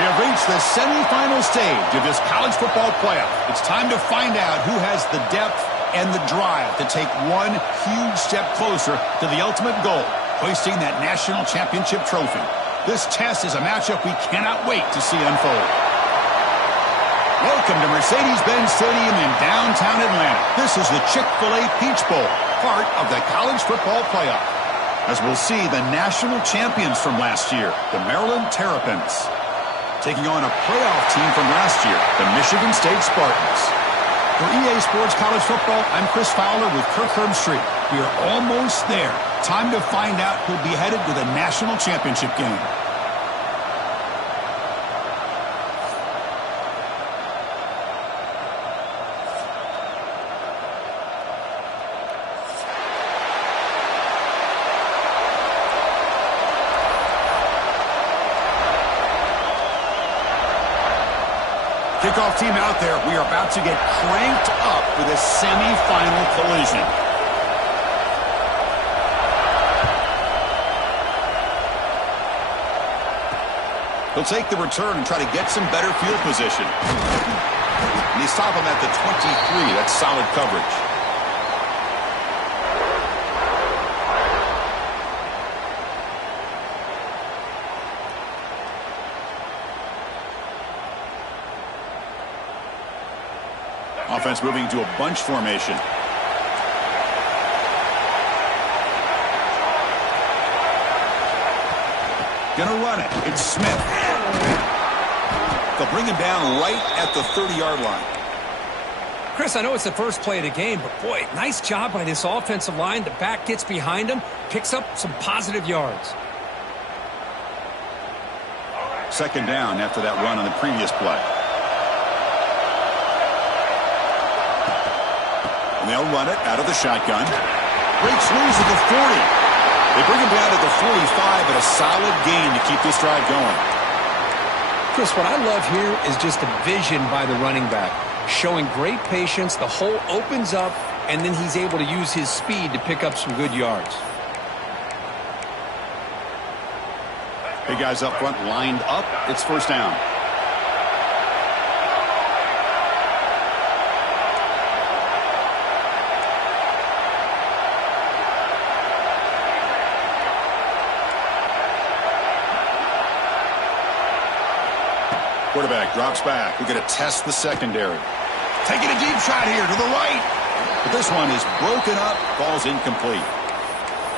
We have reached the semifinal stage of this college football playoff. It's time to find out who has the depth and the drive to take one huge step closer to the ultimate goal, hoisting that national championship trophy. This test is a matchup we cannot wait to see unfold. Welcome to Mercedes-Benz Stadium in downtown Atlanta. This is the Chick-fil-A Peach Bowl, part of the college football playoff. As we'll see the national champions from last year, the Maryland Terrapins, taking on a playoff team from last year, the Michigan State Spartans. For EA Sports College Football, I'm Chris Fowler with Kirk Herbstreit. We are almost there. Time to find out who'll be headed to the national championship game. Kickoff team out there. We are about to get cranked up for this semifinal collision. He'll take the return and try to get some better field position. And they stop him at the 23. That's solid coverage. Offense moving to a bunch formation. Gonna run it. It's Smith. They'll bring him down right at the 30-yard line. Chris, I know it's the first play of the game, but boy, nice job by this offensive line. The back gets behind him, picks up some positive yards. Second down after that run on the previous play. And they'll run it out of the shotgun. Breaks loose at the 40. They bring him down at the 45, but a solid gain to keep this drive going. Chris, what I love here is just the vision by the running back. Showing great patience, the hole opens up, and then he's able to use his speed to pick up some good yards. Big guys up front lined up. It's first down. Quarterback drops back. We're going to test the secondary. Taking a deep shot here to the right. But this one is broken up. Ball's incomplete.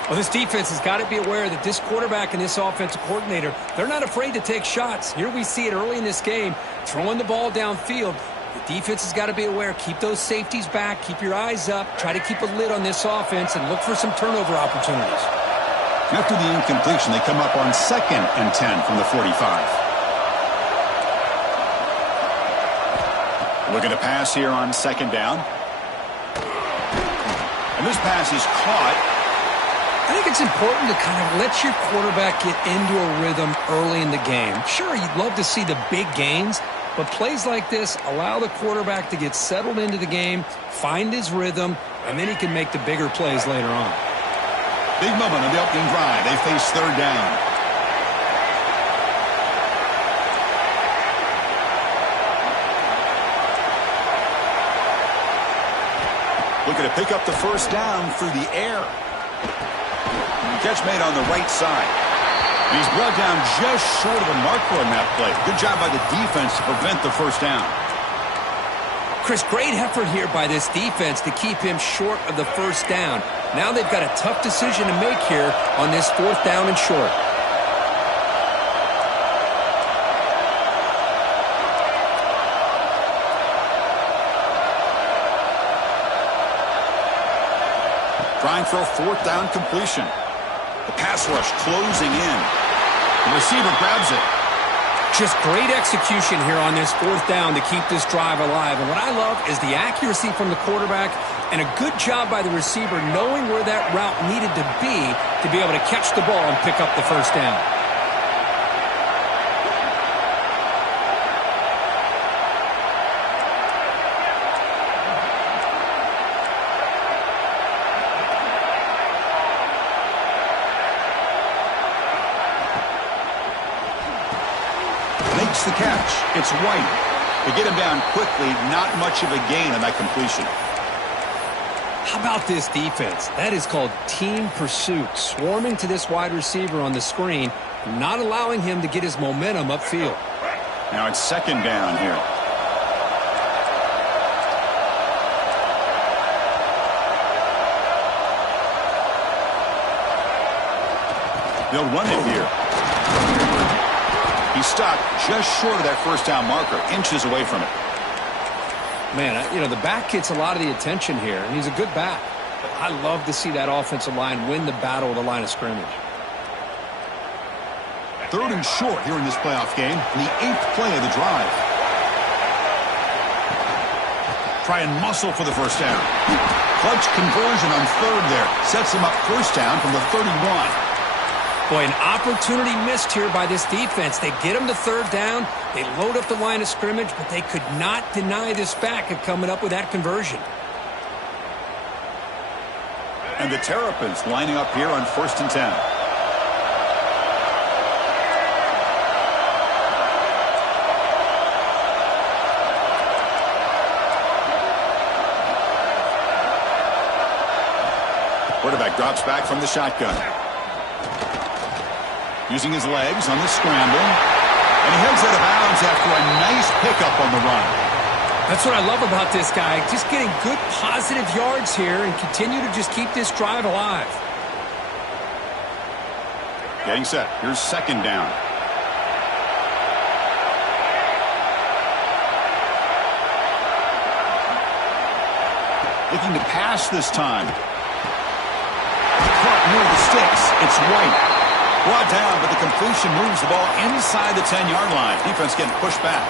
Well, this defense has got to be aware that this quarterback and this offensive coordinator, they're not afraid to take shots. Here we see it early in this game, throwing the ball downfield. The defense has got to be aware. Keep those safeties back. Keep your eyes up. Try to keep a lid on this offense and look for some turnover opportunities. After the incompletion, they come up on 2nd and 10 from the 45. Looking to pass here on second down. And this pass is caught. I think it's important to kind of let your quarterback get into a rhythm early in the game. Sure, you'd love to see the big gains, but plays like this allow the quarterback to get settled into the game, find his rhythm, and then he can make the bigger plays later on. Big moment on the opening drive. They face third down. Looking to pick up the first down through the air. Catch made on the right side. And he's brought down just short of the marker on that play. Good job by the defense to prevent the first down. Chris, great effort here by this defense to keep him short of the first down. Now they've got a tough decision to make here on this 4th down and short. Trying for a 4th down completion. The pass rush closing in. The receiver grabs it. Just great execution here on this 4th down to keep this drive alive. And what I love is the accuracy from the quarterback and a good job by the receiver knowing where that route needed to be able to catch the ball and pick up the first down. Makes the catch. It's White. To get him down quickly, not much of a gain on that completion. How about this defense? That is called team pursuit. Swarming to this wide receiver on the screen, not allowing him to get his momentum upfield. Now it's second down here. They'll run it here. He's stopped just short of that first down marker, inches away from it. Man, the back gets a lot of the attention here, and he's a good back. But I love to see that offensive line win the battle of the line of scrimmage. Third and short here in this playoff game, the 8th play of the drive. Try and muscle for the first down. Clutch conversion on third there. Sets him up first down from the 31. Boy, an opportunity missed here by this defense. They get him to third down. They load up the line of scrimmage, but they could not deny this back of coming up with that conversion. And the Terrapins lining up here on 1st and 10. Quarterback drops back from the shotgun. Using his legs on the scramble. And he heads out of bounds after a nice pickup on the run. That's what I love about this guy. Just getting good positive yards here and continue to just keep this drive alive. Getting set. Here's second down. Looking to pass this time. Caught near the sticks. It's White. Brought down, but the completion moves the ball inside the 10-yard line. Defense getting pushed back.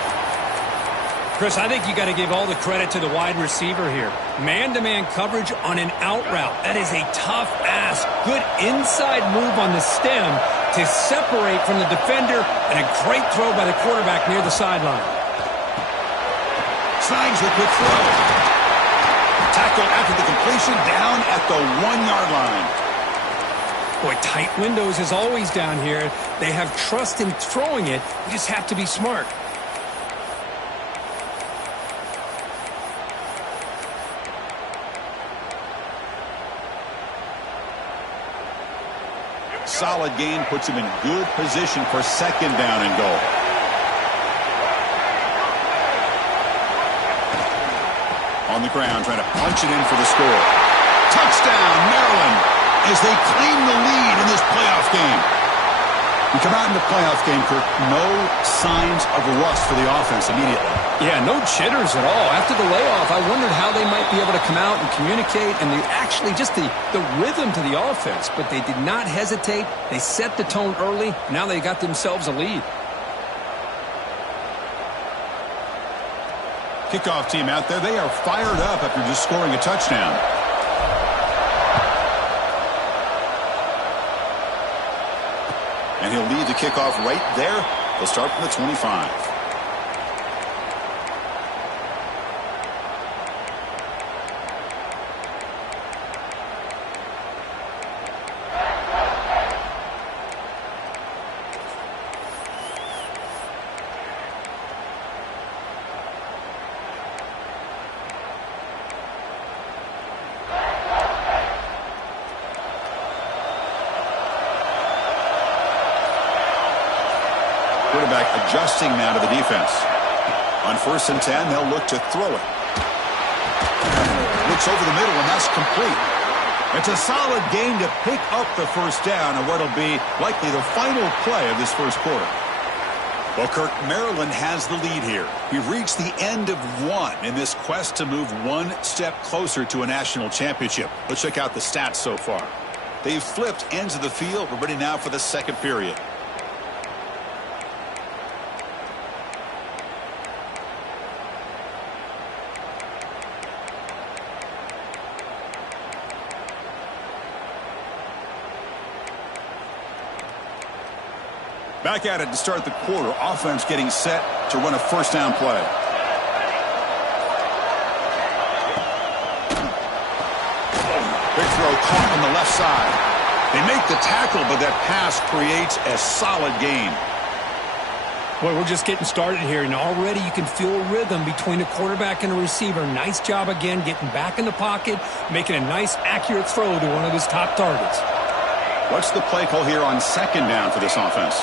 Chris, I think you got to give all the credit to the wide receiver here. Man-to-man coverage on an out route. That is a tough ask. Good inside move on the stem to separate from the defender, and a great throw by the quarterback near the sideline. Snags a quick throw. Tackle after the completion down at the 1-yard line. Boy, tight windows as always down here. They have trust in throwing it. You just have to be smart. Solid gain puts him in good position for second down and goal. On the ground, trying to punch it in for the score. Touchdown, Maryland, as they claim the lead in this playoff game. We come out in the playoff game, Kirk, no signs of rust for the offense immediately. Yeah, no jitters at all. After the layoff, I wondered how they might be able to come out and communicate, and actually just the rhythm to the offense. But they did not hesitate. They set the tone early. Now they got themselves a lead. Kickoff team out there, they are fired up after just scoring a touchdown. And he'll lead the kickoff right there. They'll start from the 25. Quarterback adjusting now to the defense. On 1st and 10, they'll look to throw it. Looks over the middle, and that's complete. It's a solid game to pick up the first down on what'll be likely the final play of this first quarter. Well, Kirk, Maryland has the lead here. We've reached the end of one in this quest to move one step closer to a national championship. Let's check out the stats so far. They've flipped ends of the field. We're ready now for the second period. Back at it to start the quarter. Offense getting set to run a first down play. Big throw caught on the left side. They make the tackle, but that pass creates a solid gain. Boy, we're just getting started here, and already you can feel a rhythm between the quarterback and the receiver. Nice job again getting back in the pocket, making a nice, accurate throw to one of his top targets. What's the play call here on second down for this offense?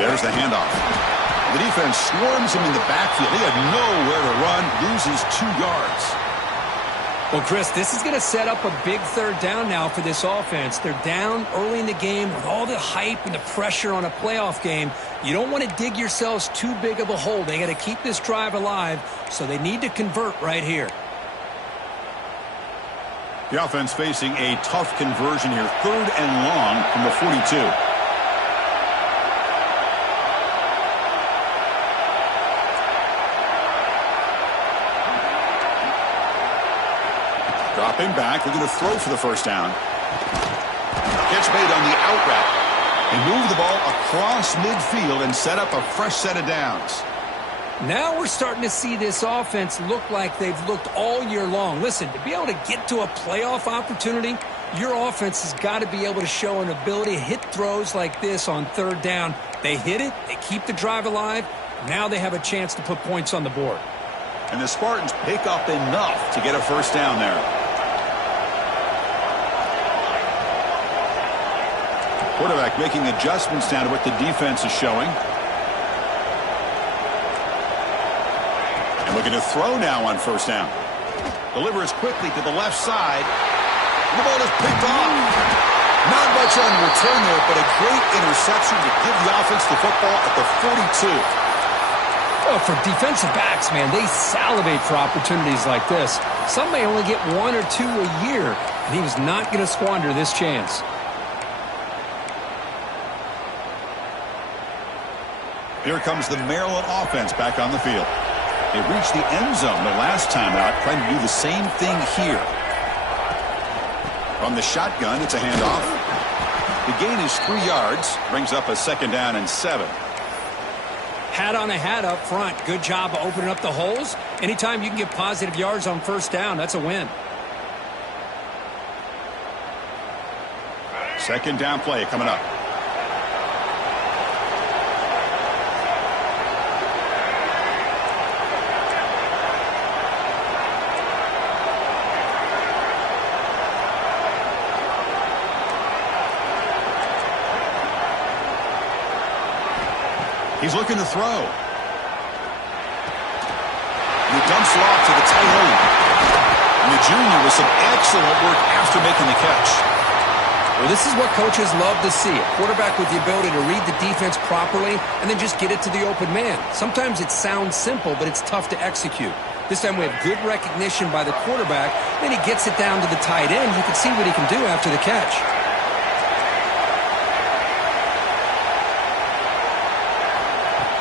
There's the handoff. The defense swarms him in the backfield. He had nowhere to run, loses 2 yards. Well, Chris, this is going to set up a big third down now for this offense. They're down early in the game with all the hype and the pressure on a playoff game. You don't want to dig yourselves too big of a hole. They got to keep this drive alive, so they need to convert right here. The offense facing a tough conversion here. 3rd and long from the 42. Dropping back, looking to throw for the first down. Catch made on the out route. They move the ball across midfield and set up a fresh set of downs. Now we're starting to see this offense look like they've looked all year long. Listen, to be able to get to a playoff opportunity, your offense has got to be able to show an ability to hit throws like this on 3rd down. They hit it, they keep the drive alive. Now they have a chance to put points on the board. And the Spartans pick up enough to get a first down there. Quarterback making adjustments down to what the defense is showing. And looking to throw now on first down. Delivers quickly to the left side. And the ball is picked off. Not much on return there, but a great interception to give the offense the football at the 42. Well, for defensive backs, man, they salivate for opportunities like this. Some may only get 1 or 2 a year, and he was not going to squander this chance. Here comes the Maryland offense back on the field. They reached the end zone the last time out, trying to do the same thing here. From the shotgun, it's a handoff. The gain is 3 yards, brings up a 2nd down and 7. Hat on a hat up front. Good job of opening up the holes. Anytime you can get positive yards on first down, that's a win. 2nd down play coming up. He's looking to throw. And he dumps it off to the tight end. And the junior with some excellent work after making the catch. Well, this is what coaches love to see. A quarterback with the ability to read the defense properly and then just get it to the open man. Sometimes it sounds simple, but it's tough to execute. This time we have good recognition by the quarterback. Then he gets it down to the tight end. You can see what he can do after the catch.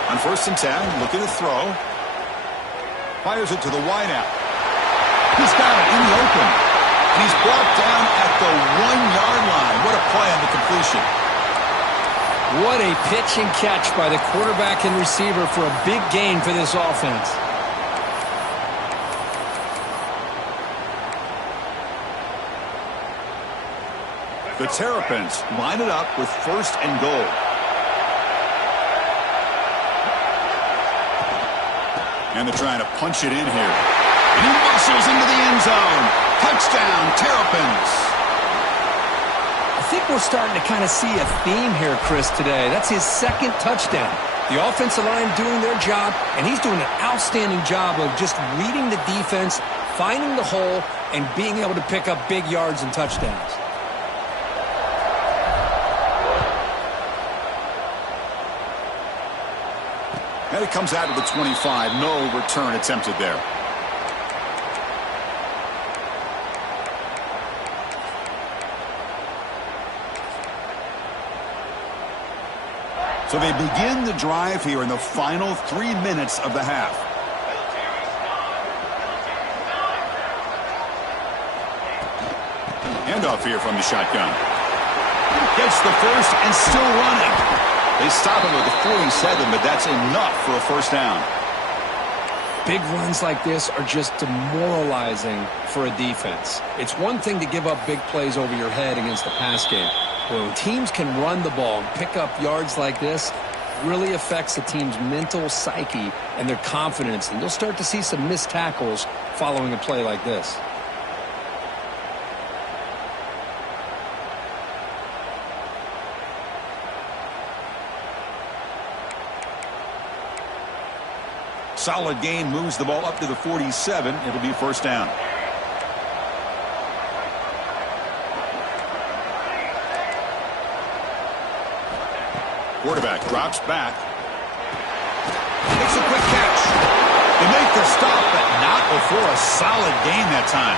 On 1st and 10, looking to throw. Fires it to the wideout. He's got it in the open. And he's brought down at the 1-yard line. What a play on the completion. What a pitch and catch by the quarterback and receiver for a big gain for this offense. The Terrapins line it up with 1st and goal. And they're trying to punch it in here. And he muscles into the end zone. Touchdown, Terrapins. I think we're starting to kind of see a theme here, Chris, today. That's his 2nd touchdown. The offensive line doing their job, and he's doing an outstanding job of just reading the defense, finding the hole, and being able to pick up big yards and touchdowns. And it comes out of the 25. No return attempted there. So they begin the drive here in the final 3 minutes of the half. Handoff here from the shotgun. Gets the first and still running. They stop him with the 47, but that's enough for a first down. Big runs like this are just demoralizing for a defense. It's one thing to give up big plays over your head against the pass game. Well, when teams can run the ball and pick up yards like this, it really affects the team's mental psyche and their confidence. And you'll start to see some missed tackles following a play like this. Solid gain, moves the ball up to the 47. It'll be first down. Quarterback drops back. Makes a quick catch. They make the stop, but not before a solid gain that time.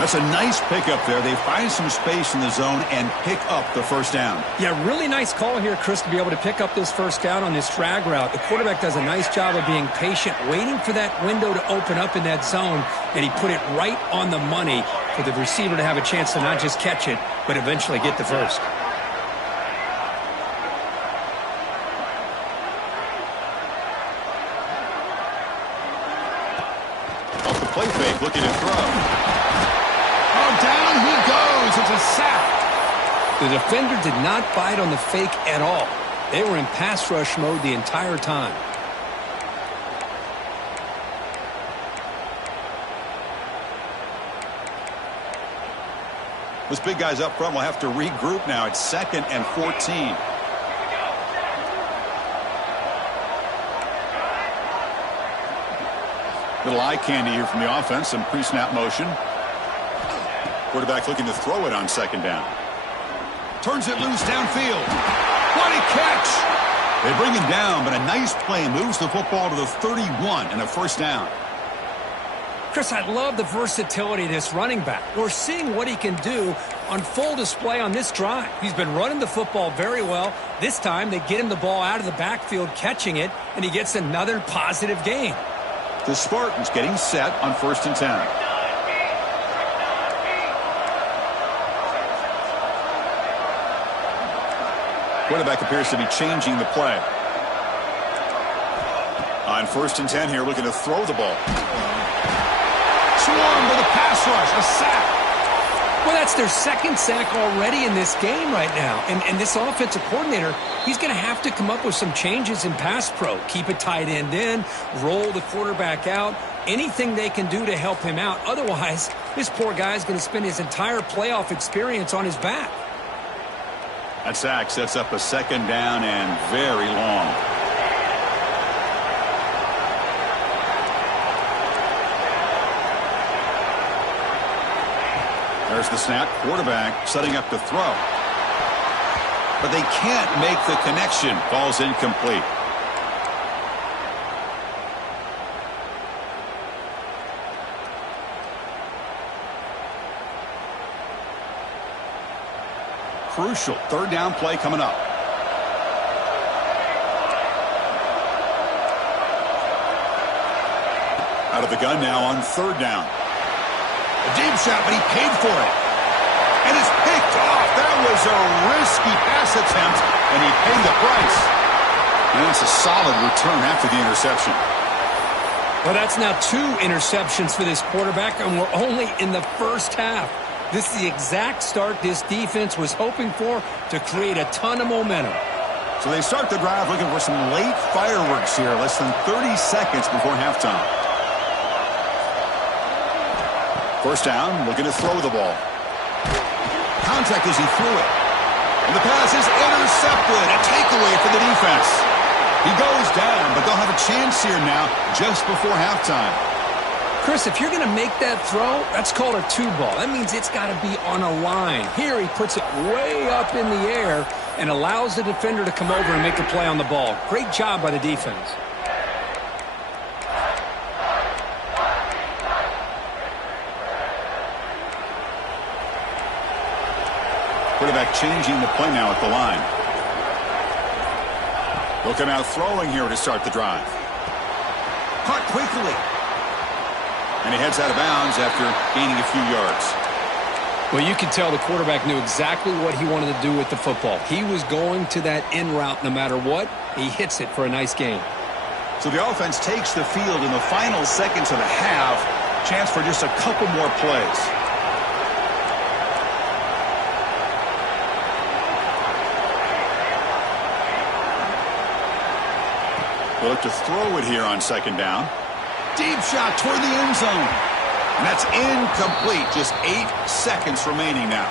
That's a nice pickup there. They find some space in the zone and pick up the first down. Yeah, really nice call here, Chris, to be able to pick up this first down on this drag route. The quarterback does a nice job of being patient, waiting for that window to open up in that zone, and he put it right on the money for the receiver to have a chance to not just catch it, but eventually get the first. Off the play fake, looking to throw. Down he goes. It's a sack. The defender did not bite on the fake at all. They were in pass rush mode the entire time. Those big guys up front will have to regroup now. It's 2nd and 14. Little eye candy here from the offense. Some pre-snap motion. Quarterback looking to throw it on second down. Turns it loose downfield. What a catch! They bring him down, but a nice play moves the football to the 31 and a first down. Chris, I love the versatility of this running back. We're seeing what he can do on full display on this drive. He's been running the football very well. This time, they get him the ball out of the backfield, catching it, and he gets another positive gain. The Spartans getting set on 1st and 10. Quarterback appears to be changing the play. On 1st and 10 here, looking to throw the ball. Swarm with a pass rush, a sack. Well, that's their second sack already in this game right now. And this offensive coordinator, he's going to have to come up with some changes in pass pro. Keep a tight end in, roll the quarterback out, anything they can do to help him out. Otherwise, this poor guy's going to spend his entire playoff experience on his back. That sack sets up a 2nd down and very long. There's the snap. Quarterback setting up to throw. But they can't make the connection. Ball's incomplete. Crucial 3rd down play coming up. Out of the gun now on 3rd down. A deep shot, but he paid for it. And it's picked off. That was a risky pass attempt, and he paid the price. And it's a solid return after the interception. Well, that's now 2 interceptions for this quarterback, and we're only in the first half. This is the exact start this defense was hoping for to create a ton of momentum. So they start the drive looking for some late fireworks here, less than 30 seconds before halftime. First down, looking to throw the ball. Contact as he threw it. And the pass is intercepted. A takeaway for the defense. He goes down, but they'll have a chance here now just before halftime. Chris, if you're going to make that throw, that's called a 2-ball. That means it's got to be on a line. Here he puts it way up in the air and allows the defender to come over and make a play on the ball. Great job by the defense. Quarterback changing the play now at the line. Looking out throwing here to start the drive. Caught quickly. And he heads out of bounds after gaining a few yards. Well, you can tell the quarterback knew exactly what he wanted to do with the football. He was going to that in route no matter what. He hits it for a nice gain. So the offense takes the field in the final seconds of the half. Chance for just a couple more plays. They'll look to throw it here on second down. Deep shot toward the end zone. And that's incomplete. Just 8 seconds remaining now.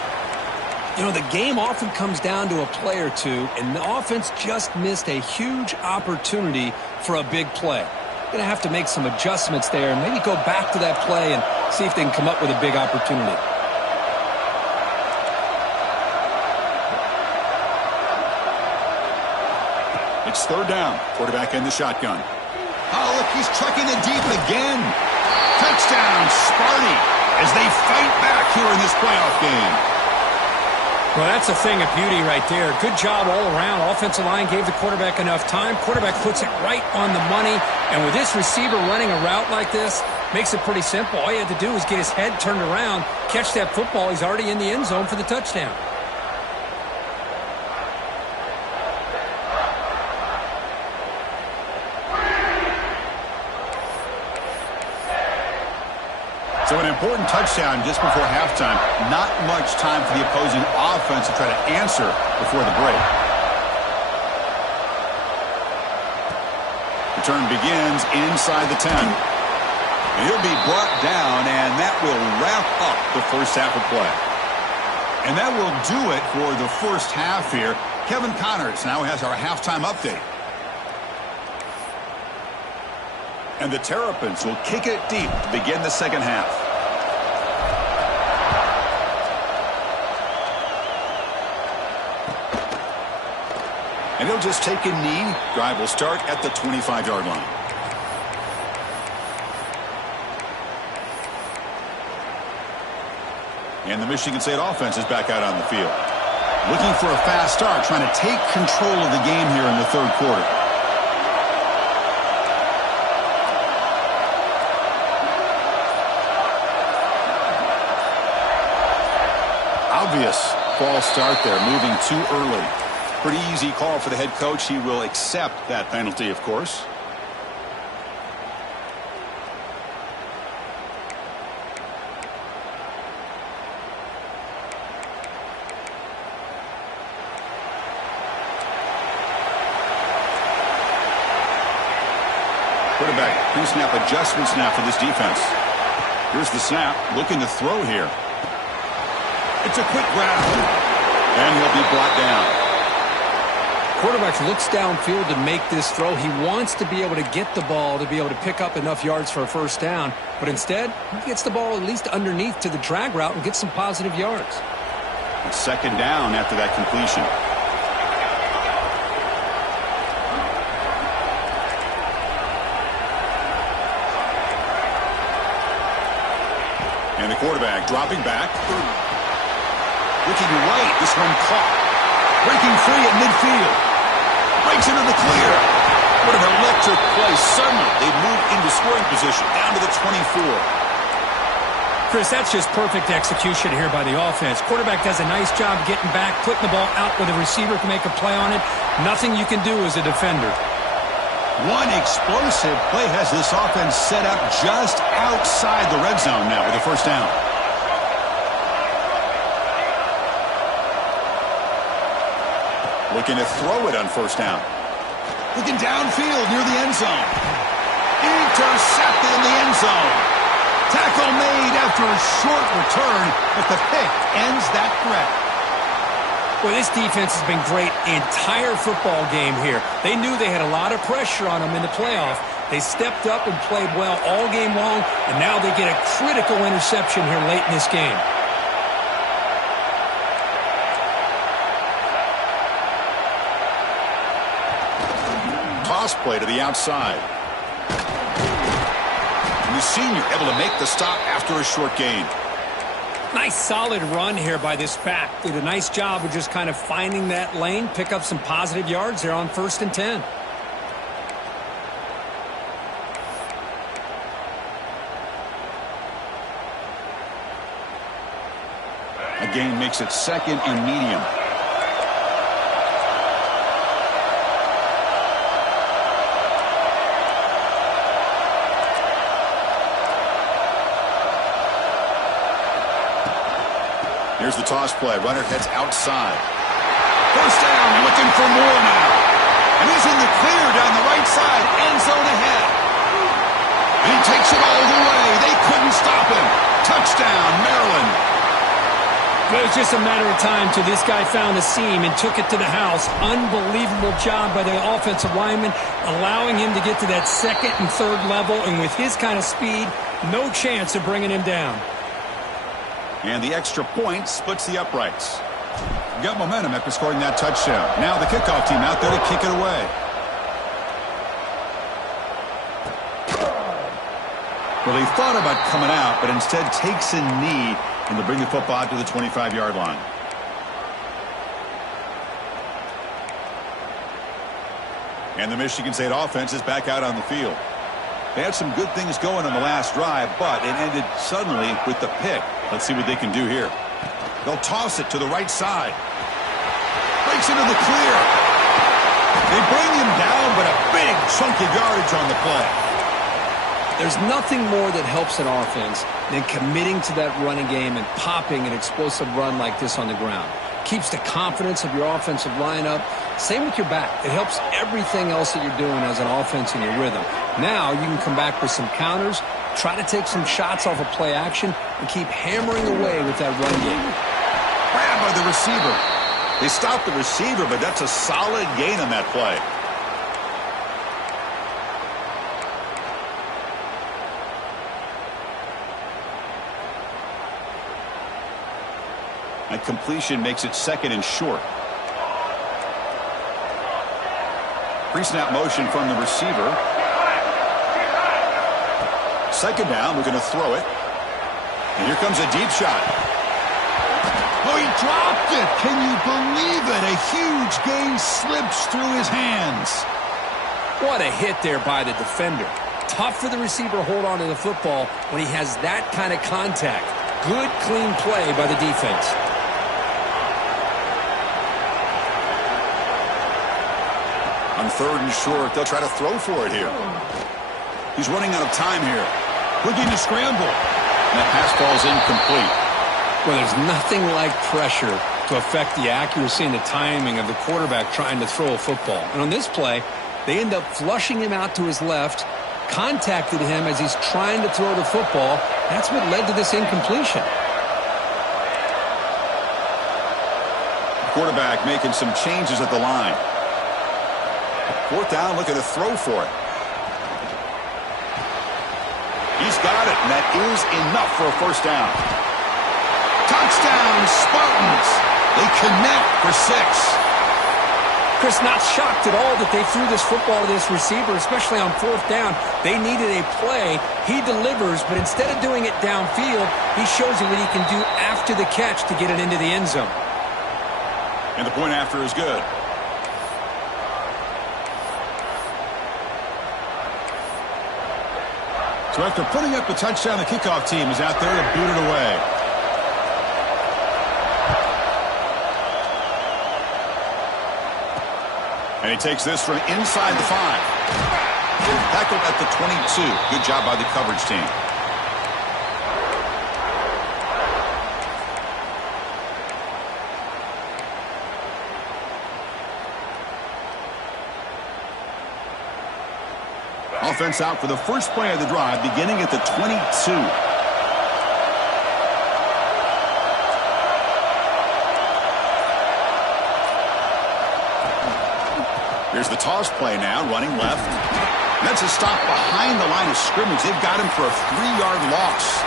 You know, the game often comes down to a play or two, and the offense just missed a huge opportunity for a big play. Going to have to make some adjustments there and maybe go back to that play and see if they can come up with a big opportunity. It's third down. Quarterback in the shotgun. Oh, look, he's trucking it deep again. Touchdown, Sparty, as they fight back here in this playoff game. Well, that's a thing of beauty right there. Good job all around. Offensive line gave the quarterback enough time. Quarterback puts it right on the money. And with this receiver running a route like this, makes it pretty simple. All you had to do was get his head turned around, catch that football. He's already in the end zone for the touchdown. So an important touchdown just before halftime. Not much time for the opposing offense to try to answer before the break. Return begins inside the 10. And he'll be brought down, and that will wrap up the first half of play. And that will do it for the first half here. Kevin Connors now has our halftime update. And the Terrapins will kick it deep to begin the second half. And he'll just take a knee. Drive will start at the 25-yard line. And the Michigan State offense is back out on the field. Looking for a fast start, trying to take control of the game here in the third quarter. Obvious false start there, moving too early. Pretty easy call for the head coach. He will accept that penalty, of course. Quarterback pre-snap adjustments now for this defense. Here's the snap, looking to throw here. It's a quick grab, and he'll be brought down. Quarterback looks downfield to make this throw. He wants to be able to get the ball to be able to pick up enough yards for a first down. But instead, he gets the ball at least underneath to the drag route and gets some positive yards. It's second down after that completion. And the quarterback dropping back. Looking right, this one caught. Breaking free at midfield. Breaks into the clear. What an electric play. Suddenly, they move into scoring position down to the 24. Chris, that's just perfect execution here by the offense. Quarterback does a nice job getting back, putting the ball out where the receiver can make a play on it. Nothing you can do as a defender. One explosive play has this offense set up just outside the red zone now with a first down. Looking to throw it on first down. Looking downfield near the end zone. Intercepted in the end zone. Tackle made after a short return, but the pick ends that threat. Well, this defense has been great the entire football game here. They knew they had a lot of pressure on them in the playoff. They stepped up and played well all game long, and now they get a critical interception here late in this game. Toss play to the outside. And the senior able to make the stop after a short gain. Nice solid run here by this back. Did a nice job of just kind of finding that lane, pick up some positive yards there on 1st and 10. A gain makes it 2nd and medium. Here's the toss play. Runner heads outside. First down, looking for more now. And he's in the clear down the right side. just a matter of time till this guy found the seam and took it to the house. Unbelievable job by the offensive lineman, allowing him to get to that second and third level, and with his kind of speed, no chance of bringing him down. And the extra point splits the uprights. Got momentum after scoring that touchdown. Now the kickoff team out there to kick it away. Well, he thought about coming out, but instead takes a knee and to bring the football out to the 25-yard line. And the Michigan State offense is back out on the field. They had some good things going on the last drive, but it ended suddenly with the pick. Let's see what they can do here. They'll toss it to the right side. Breaks into the clear. They bring him down, but a big chunk of yardage on the play. There's nothing more that helps an offense than committing to that running game and popping an explosive run like this on the ground. Keeps the confidence of your offensive lineup. Same with your back. It helps everything else that you're doing as an offense in your rhythm. Now you can come back with some counters, try to take some shots off of play action, and keep hammering away with that run game. Grabbed by the receiver. They stopped the receiver, but that's a solid gain on that play. That completion makes it second and short. Pre-snap motion from the receiver. Second down, we're going to throw it. And here comes a deep shot. Oh, he dropped it. Can you believe it? A huge gain slips through his hands. What a hit there by the defender. Tough for the receiver to hold on to the football when he has that kind of contact. Good, clean play by the defense. On third and short, they'll try to throw for it here. He's running out of time here. Looking to scramble. And that pass falls incomplete. Well, there's nothing like pressure to affect the accuracy and the timing of the quarterback trying to throw a football. And on this play, they end up flushing him out to his left, contacted him as he's trying to throw the football. That's what led to this incompletion. The quarterback making some changes at the line. Fourth down, looking to throw for it. He's got it, and that is enough for a first down. Touchdown, Spartans. They connect for 6. Chris, not shocked at all that they threw this football to this receiver, especially on fourth down. They needed a play. He delivers, but instead of doing it downfield, he shows you what he can do after the catch to get it into the end zone. And the point after is good. So after putting up the touchdown, the kickoff team is out there to boot it away. And he takes this from inside the 5. Tackled at the 22. Good job by the coverage team. Offense out for the first play of the drive, beginning at the 22. Here's the toss play now, running left. That's a stop behind the line of scrimmage. They've got him for a 3-yard loss.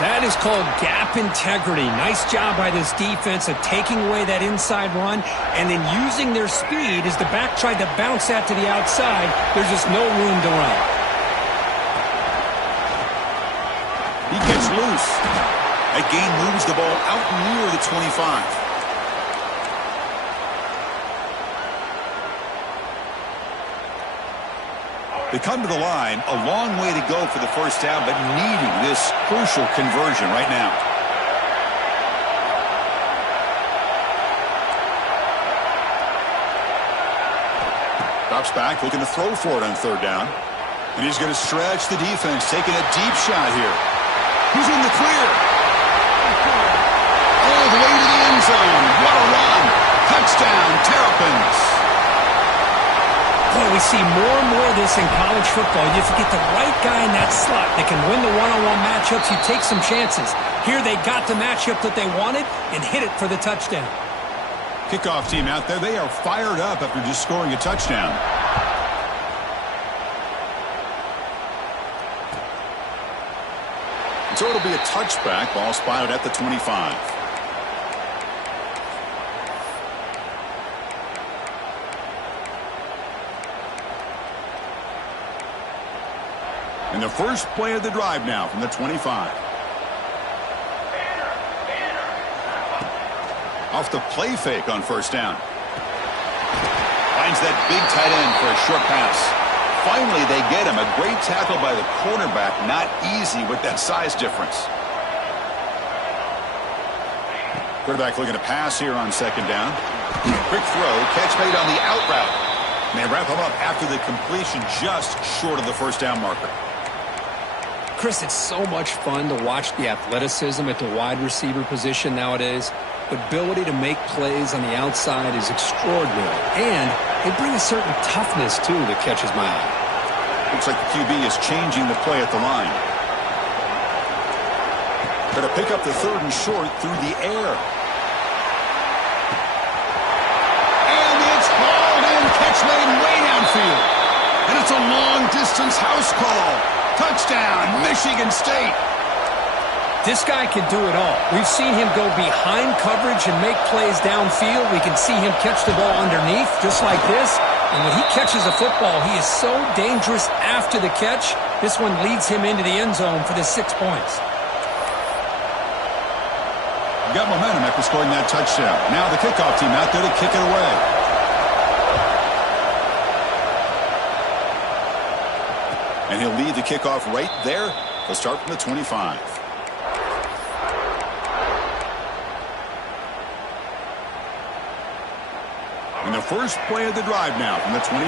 That is called gap integrity. Nice job by this defense of taking away that inside run and then using their speed as the back tried to bounce that to the outside. There's just no room to run. He gets loose. That gain moves the ball out near the 25. They come to the line, a long way to go for the first down, but needing this crucial conversion right now. Drops back, looking to throw for it on third down. And he's going to stretch the defense, taking a deep shot here. He's in the clear. All the way to the end zone. What a run. Touchdown, Terps. Boy, we see more and more of this in college football. If you get the right guy in that slot that can win the one-on-one matchups, you take some chances. Here they got the matchup that they wanted and hit it for the touchdown. Kickoff team out there, they are fired up after just scoring a touchdown. So it'll be a touchback. Ball spotted at the 25. And the first play of the drive now from the 25. Off the play fake on first down. Finds that big tight end for a short pass. Finally, they get him. A great tackle by the quarterback. Not easy with that size difference. Quarterback looking to pass here on second down. Quick throw. Catch made on the out route. And they wrap him up after the completion just short of the first down marker. Chris, it's so much fun to watch the athleticism at the wide receiver position nowadays. The ability to make plays on the outside is extraordinary. And they bring a certain toughness, too, that catches my eye. Looks like the QB is changing the play at the line. Going to pick up the third and short through the air. And it's hauled in. Catch made way downfield. And it's a long-distance house call. Touchdown, Michigan State. This guy can do it all. We've seen him go behind coverage and make plays downfield. We can see him catch the ball underneath, just like this. And when he catches a football, he is so dangerous after the catch. This one leads him into the end zone for the 6 points. Got momentum after scoring that touchdown. Now the kickoff team out there to kick it away. And he'll lead the kickoff right there. They'll start from the 25. And the first play of the drive now from the 25.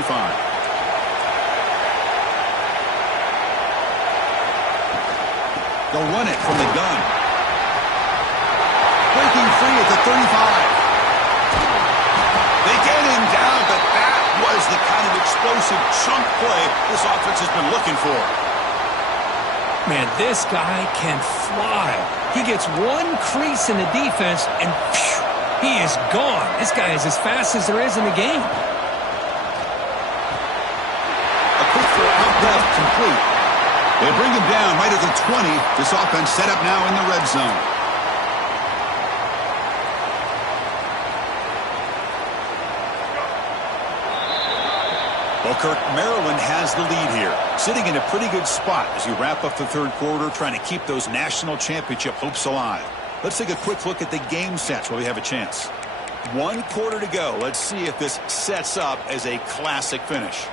They'll run it from the gun. Breaking free at the 35. They get him down, but that was the kind of explosive chunk play this offense has been looking for. Man, this guy can fly. He gets one crease in the defense, and phew, he is gone. This guy is as fast as there is in the game. A quick throw out left, complete. They bring him down right at the 20. This offense set up now in the red zone. Well, Kirk, Maryland has the lead here, sitting in a pretty good spot as you wrap up the third quarter, trying to keep those national championship hopes alive. Let's take a quick look at the game stats while we have a chance. 1 quarter to go. Let's see if this sets up as a classic finish.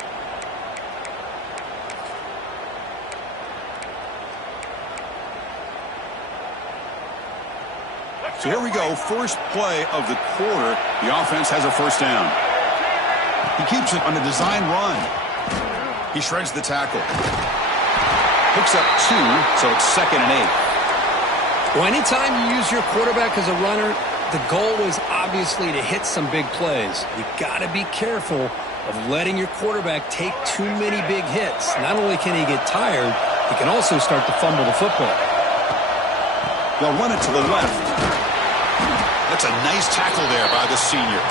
So here we go. First play of the quarter. The offense has a first down. He keeps it on a design run. He shreds the tackle. Picks up 2, so it's 2nd and 8. Well, anytime you use your quarterback as a runner, the goal is obviously to hit some big plays. You got to be careful of letting your quarterback take too many big hits. Not only can he get tired, he can also start to fumble the football. They'll run it to the left. That's a nice tackle there by the senior.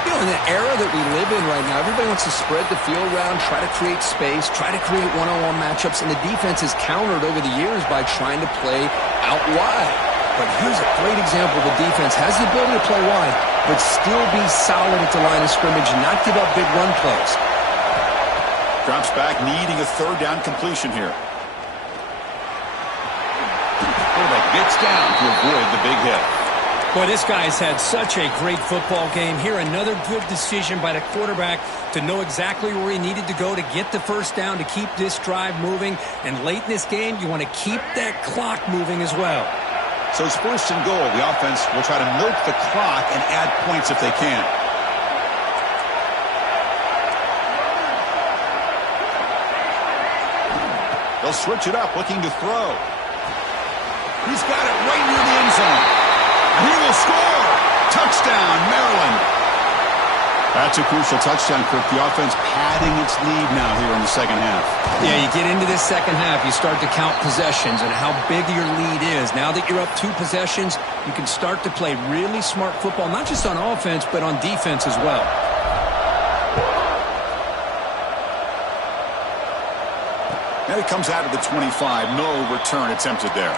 You know, in the era that we live in right now, everybody wants to spread the field around, try to create space, try to create one-on-one matchups, and the defense has countered over the years by trying to play out wide. But here's a great example. The defense has the ability to play wide, but still be solid at the line of scrimmage and not give up big run plays. Drops back, needing a third down completion here. Quarterback gets down to avoid the big hit. Boy, this guy has had such a great football game. Here, another good decision by the quarterback to know exactly where he needed to go to get the first down, to keep this drive moving. And late in this game, you want to keep that clock moving as well. So it's first and goal. The offense will try to milk the clock and add points if they can. They'll switch it up, looking to throw. He's got it right near the end zone. He will score. Touchdown, Maryland. That's a crucial touchdown, Kirk. The offense padding its lead now here in the second half. Yeah, you get into this second half, you start to count possessions and how big your lead is. Now that you're up 2 possessions, you can start to play really smart football, not just on offense, but on defense as well. And it comes out of the 25. No return attempted there.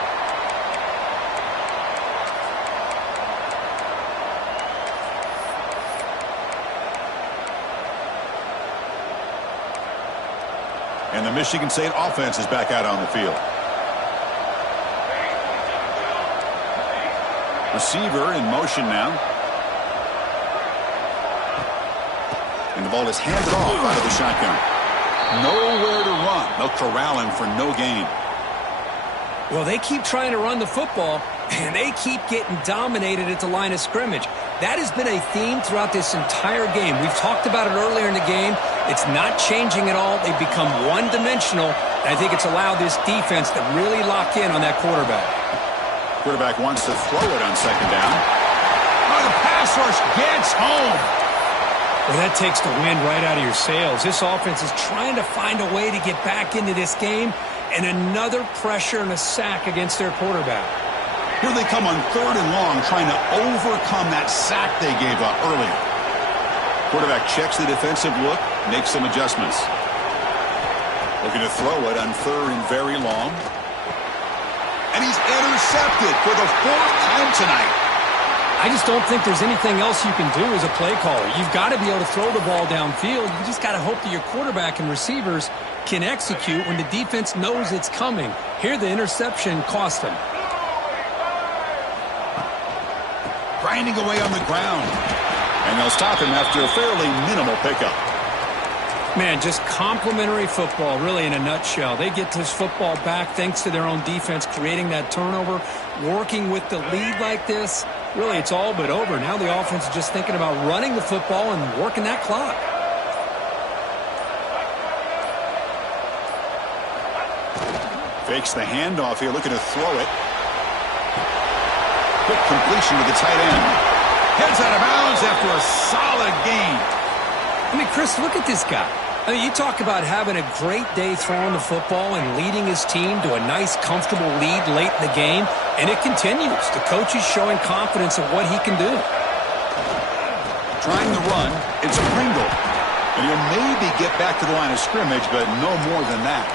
And the Michigan State offense is back out on the field. Receiver in motion now. And the ball is handed off out of the shotgun. Nowhere to run. They'll corral him for no gain. Well, they keep trying to run the football, and they keep getting dominated at the line of scrimmage. That has been a theme throughout this entire game. We've talked about it earlier in the game. It's not changing at all. They've become one-dimensional, and I think it's allowed this defense to really lock in on that quarterback. Quarterback wants to throw it on second down. Oh, the pass rush gets home. Well, that takes the wind right out of your sails. This offense is trying to find a way to get back into this game, and another pressure and a sack against their quarterback. Here they come on 3rd and long, trying to overcome that sack they gave up earlier. Quarterback checks the defensive look, makes some adjustments. Looking to throw it on 3rd and very long. And he's intercepted for the 4th time tonight. I just don't think there's anything else you can do as a play caller. You've got to be able to throw the ball downfield. You just got to hope that your quarterback and receivers can execute when the defense knows it's coming. Here, the interception cost them. Grinding away on the ground. And they'll stop him after a fairly minimal pickup. Man, just complimentary football, really, in a nutshell. They get this football back thanks to their own defense, creating that turnover, working with the lead like this. Really, it's all but over. Now the offense is just thinking about running the football and working that clock. Fakes the handoff here, looking to throw it. Quick completion to the tight end. Heads out of bounds after a solid gain. I mean, Chris, look at this guy. I mean, you talk about having a great day throwing the football and leading his team to a nice, comfortable lead late in the game, and it continues. The coach is showing confidence of what he can do. Trying to run, it's Pringle. And he'll maybe get back to the line of scrimmage, but no more than that.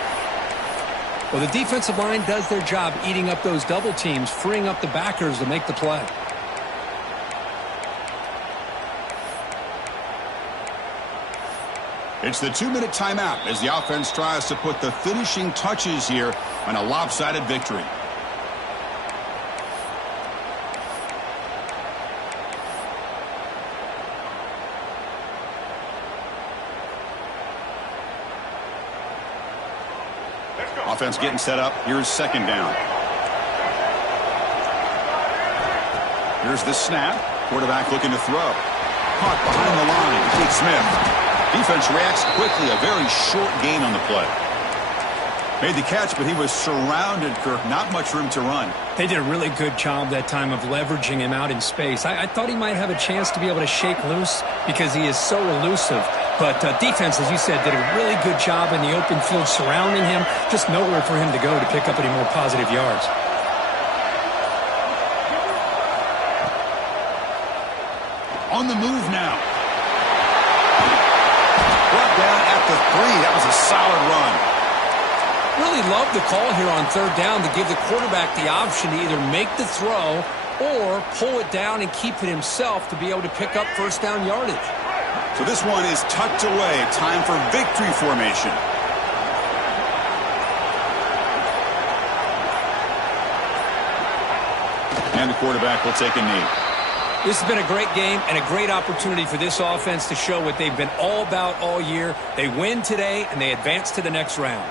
Well, the defensive line does their job eating up those double teams, freeing up the backers to make the play. It's the 2-minute timeout as the offense tries to put the finishing touches here on a lopsided victory. Offense getting set up. Here's second down. Here's the snap. Quarterback looking to throw. Caught behind the line. Pete Smith. Defense reacts quickly. A very short gain on the play. Made the catch, but he was surrounded, Kirk. Not much room to run. They did a really good job that time of leveraging him out in space. I thought he might have a chance to be able to shake loose because he is so elusive. But defense, as you said, did a really good job in the open field surrounding him. Just nowhere for him to go to pick up any more positive yards. On the move now. Brought down at the 3. That was a solid run. Really love the call here on 3rd down to give the quarterback the option to either make the throw or pull it down and keep it himself to be able to pick up 1st down yardage. So this one is tucked away. Time for victory formation. And the quarterback will take a knee. This has been a great game and a great opportunity for this offense to show what they've been all about all year. They win today, and they advance to the next round.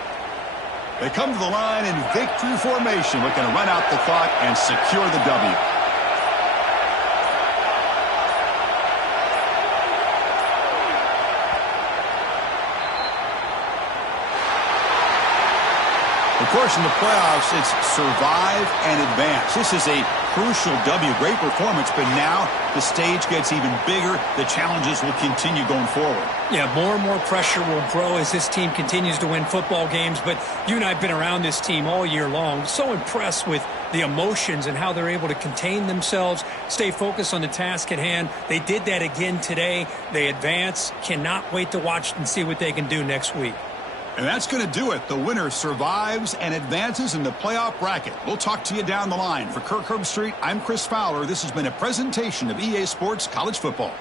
They come to the line in victory formation, looking to run out the clock and secure the W. Of course, in the playoffs, it's survive and advance. This is a crucial W. Great performance, but now the stage gets even bigger. The challenges will continue going forward. Yeah, more and more pressure will grow as this team continues to win football games. But you and I have been around this team all year long. So impressed with the emotions and how they're able to contain themselves, stay focused on the task at hand. They did that again today. They advance. Cannot wait to watch and see what they can do next week. And that's going to do it. The winner survives and advances in the playoff bracket. We'll talk to you down the line. For Kirk Herbstreit, I'm Chris Fowler. This has been a presentation of EA Sports College Football.